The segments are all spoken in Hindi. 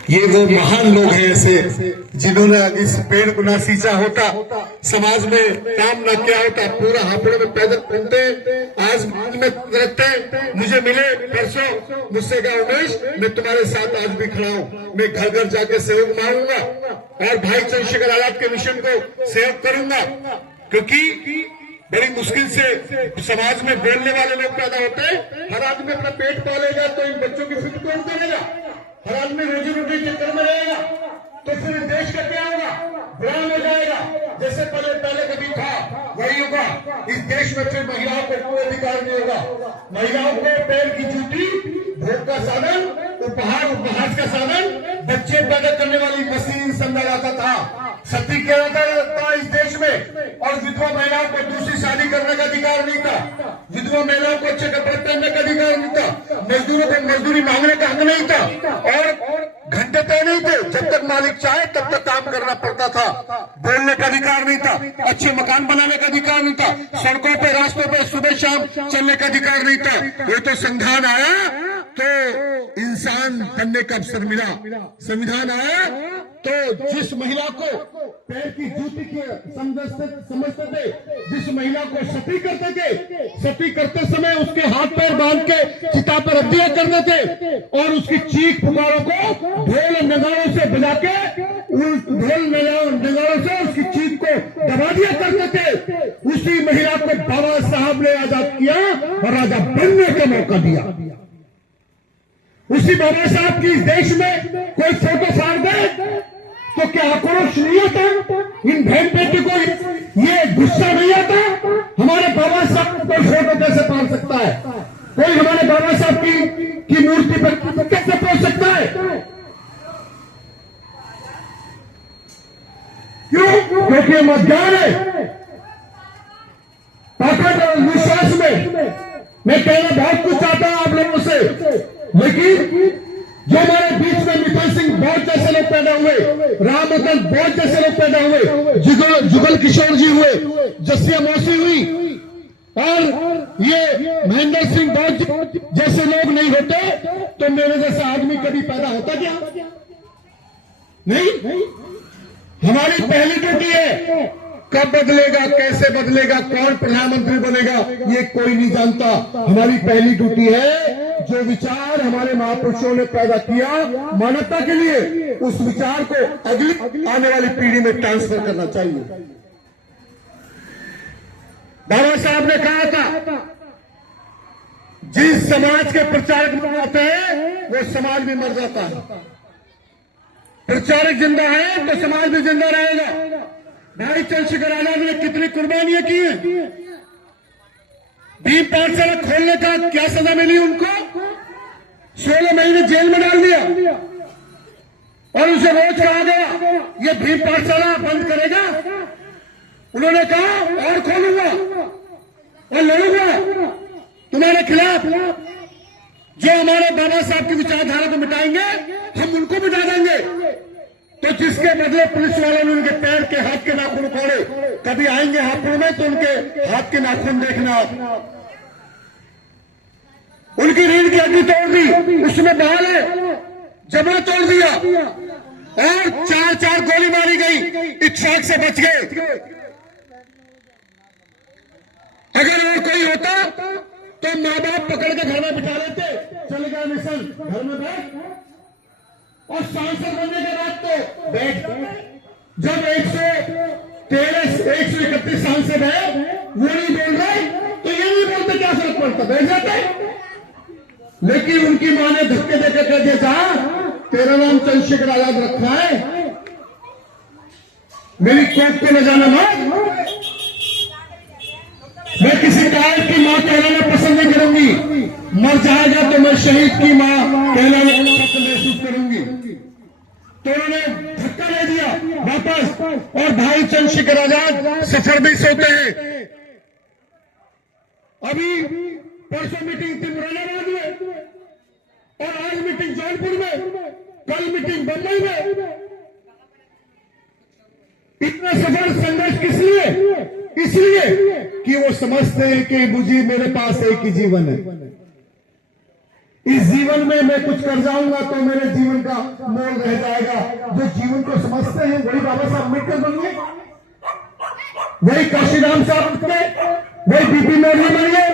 ये वो महान लोग हैं ऐसे जिन्होंने इस पेड़ को ना सींचा होता, समाज में काम ना किया होता। पूरा हापड़े में पैदल घूमते, आज में रहते। मुझे मिले परसों, मुझसे कहा उमेश मैं तुम्हारे साथ आज भी खड़ा हूँ, मैं घर घर जाके सहयोग मांगूंगा और भाई चंद्रशेखर आजाद के मिशन को सहयोग करूंगा, क्योंकि बड़ी मुश्किल से समाज में बोलने वाले लोग पैदा होते हैं। हर आदमी अपना पेट पालेगा तो इन बच्चों की फिक्र कौन करेगा? हर आदमी रोजी रोटी के चक्कर में रहेगा तो फिर देश का क्या होगा? ब्रांड हो जाएगा। जैसे पहले कभी था वही होगा। इस देश में फिर महिलाओं को कोई अधिकार नहीं होगा। महिलाओं को पैर की जूती, भोग का साधन, उपहास का साधन, बच्चे पैदा करने वाली मशीन समझा जाता था। सती क्या था इस देश में। और विधवा महिलाओं को दूसरी शादी करने का अधिकार नहीं था। विधवा महिलाओं को अच्छे कपड़े पहनने का अधिकार नहीं था। मजदूरों को मजदूरी मांगने का हक नहीं था और घंटे तय नहीं थे। जब तक मालिक चाहे तब तक काम करना पड़ता था। बोलने का अधिकार नहीं था। अच्छे मकान बनाने का अधिकार नहीं था। सड़कों पे रास्तों पे सुबह शाम चलने का अधिकार नहीं था। ये तो संविधान आया तो इंसान बनने का अवसर मिला। संविधान आया तो जिस महिला को पैर की जूती के समझते थे, जिस महिला को सती करते थे, सती करते समय उसके हाथ पैर बांध के चिता पर हत्या करते थे और उसकी चीख पुकारों को ढोल नगाड़ों से बजा के, ढोल नगाड़ों से उसकी चीख को दबा दिया करते थे। उसी महिला को बाबा साहब ने आजाद किया और राजा बनने का मौका दिया। उसी बाबा साहब की इस देश में कोई फोटो फाड़ दे तो क्या आक्रोश नहीं आता? इन बहन बेटी को ये गुस्सा नहीं आता? हमारे बाबा साहब कोई फोटो कैसे फाड़ सकता है? कोई हमारे बाबा साहब की मूर्ति पर कैसे पहुंच सकता है? क्यों? क्योंकि मतदान है। ताकत और विश्वास में मैं कहना बहुत कुछ चाहता हूं आप लोगों से, लेकिन जो हमारे बीच में मित्तल सिंह बहुत जैसे लोग पैदा हुए, राम रतन बहुत जैसे लोग पैदा हुए, जुगल किशोर जी हुए, जसिया मौसी हुई और ये महेंद्र सिंह बहुत जैसे लोग नहीं होते तो मेरे जैसा आदमी कभी पैदा होता क्या? नहीं। हमारी पहली ड्यूटी है, कब बदलेगा, कैसे बदलेगा, कौन प्रधानमंत्री बनेगा ये कोई नहीं जानता। हमारी पहली ड्यूटी है जो विचार हमारे महापुरुषों ने पैदा किया मानवता के लिए, उस विचार को अगली आने वाली पीढ़ी में ट्रांसफर करना चाहिए। बाबा साहब ने कहा था जिस समाज के प्रचारक होते हैं वो समाज भी मर जाता है। प्रचारक जिंदा है तो समाज भी जिंदा रहेगा। भाई चंद्रशेखर आजाद ने कितनी कुर्बानियां की हैं। भीम पाठशाला खोलने का क्या सजा मिली उनको? 16 महीने जेल में डाल दिया और उसे रोज कहा गया ये भीम पाठशाला बंद करेगा। उन्होंने कहा और खोलूंगा और लड़ूंगा तुम्हारे खिलाफ। जो हमारे बाबा साहब की विचारधारा को मिटाएंगे हम उनको मिटा देंगे। तो जिसके बदले पुलिस वालों ने उनके पैर के हाथ के नाखून उखाड़े, कभी आएंगे हापुड़ में तो उनके हाथ के नाखून देखना। उनकी रीढ़ की हड्डी तोड़ दी, उसमें बहाल है, जबड़ा तोड़ दिया और 4 गोली मारी गई, इत्तेफाक से बच गए। अगर और कोई होता तो माँ बाप पकड़ के घर में बिठा लेते, चल गया मिशन, घर में बैठ। और सांसद बनने के बाद तो बैठ। जब 131 सांसद है वो नहीं बोल रहे तो ये नहीं बोलते, क्या फर्क पड़ता? बैठ जाते। लेकिन उनकी मां ने धक्के देकर कह दिया जा तेरा नाम चंद्रशेखर आजाद रखा है, मेरी कोर्ट पे न जाना मत। मैं किसी गायक की मां कहलाना पसंद नहीं करूंगी। मर जाएगा तो मैं शहीद की मां कहलाना पसंद महसूस करूंगी। तो उन्होंने धक्का ले दिया वापस और भाई चंद्रशेखर आजाद सफर भी सोते हैं। अभी परसों मीटिंग थी मुरादाबाद में और आज मीटिंग जौनपुर में, कल मीटिंग बम्बई में। इतना सफर संघर्ष किस लिए? इसलिए कि वो समझते हैं कि मुझे मेरे पास एक ही जीवन है। इस जीवन में मैं कुछ कर जाऊंगा तो मेरे जीवन का मोल रह साहब अम्बेडकर बन गए, वही काशीराम साहब बन गए, वही बीपी मोदी बन गए,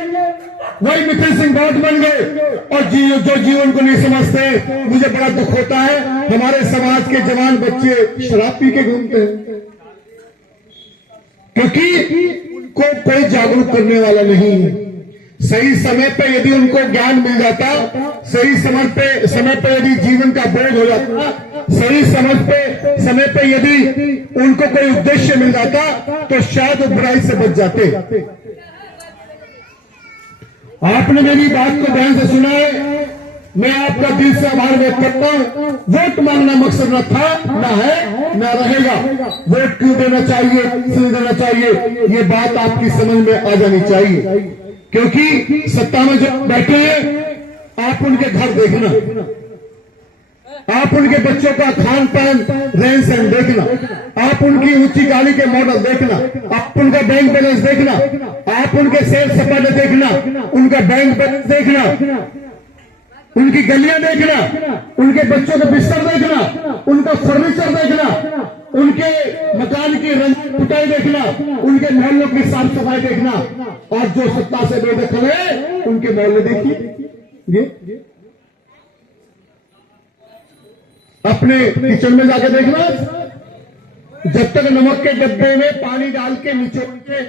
वही मिथिल सिंह रावत बन गए, और जो जीवन को नहीं समझते। मुझे बड़ा दुख होता है, हमारे समाज के जवान बच्चे शराब पी के घूमते हैं, क्योंकि उनको कोई जागरूक करने वाला नहीं है। सही समय पे यदि उनको ज्ञान मिल जाता, सही समय पे यदि जीवन का बोध हो जाता, सही समय पे यदि उनको कोई उद्देश्य मिल जाता, तो शायद वो बुराई से बच जाते। आपने मेरी बात को ध्यान से सुना है, मैं आपका दिल से आभार व्यक्त करता हूं। वोट मांगना मकसद न था, न है, न रहेगा। वोट क्यों देना चाहिए, क्यों देना चाहिए, ये बात आपकी समझ में आ जानी चाहिए, क्योंकि सत्ता में जो बैठे हैं, आप उनके घर देखना, आप उनके बच्चों का खान पान रहन सहन देखना, आप उनकी ऊंची गाड़ी के मॉडल देखना, आप उनका बैंक बैलेंस देखना, आप उनके सेल सपाटे देखना, उनका बैंक बैलेंस देखना, उनकी गलियां देखना, उनके बच्चों का बिस्तर देखना, उनका फर्नीचर देखना, उनके मकान की रंग पुताई देखना, उनके मोहल्लों की साफ सफाई देखना, और जो सत्ता से बेदखल है उनके मोहल्ले देखिए, अपने किचन में जाके देखना, जब तक नमक के डब्बे में पानी डाल के निचोड़ के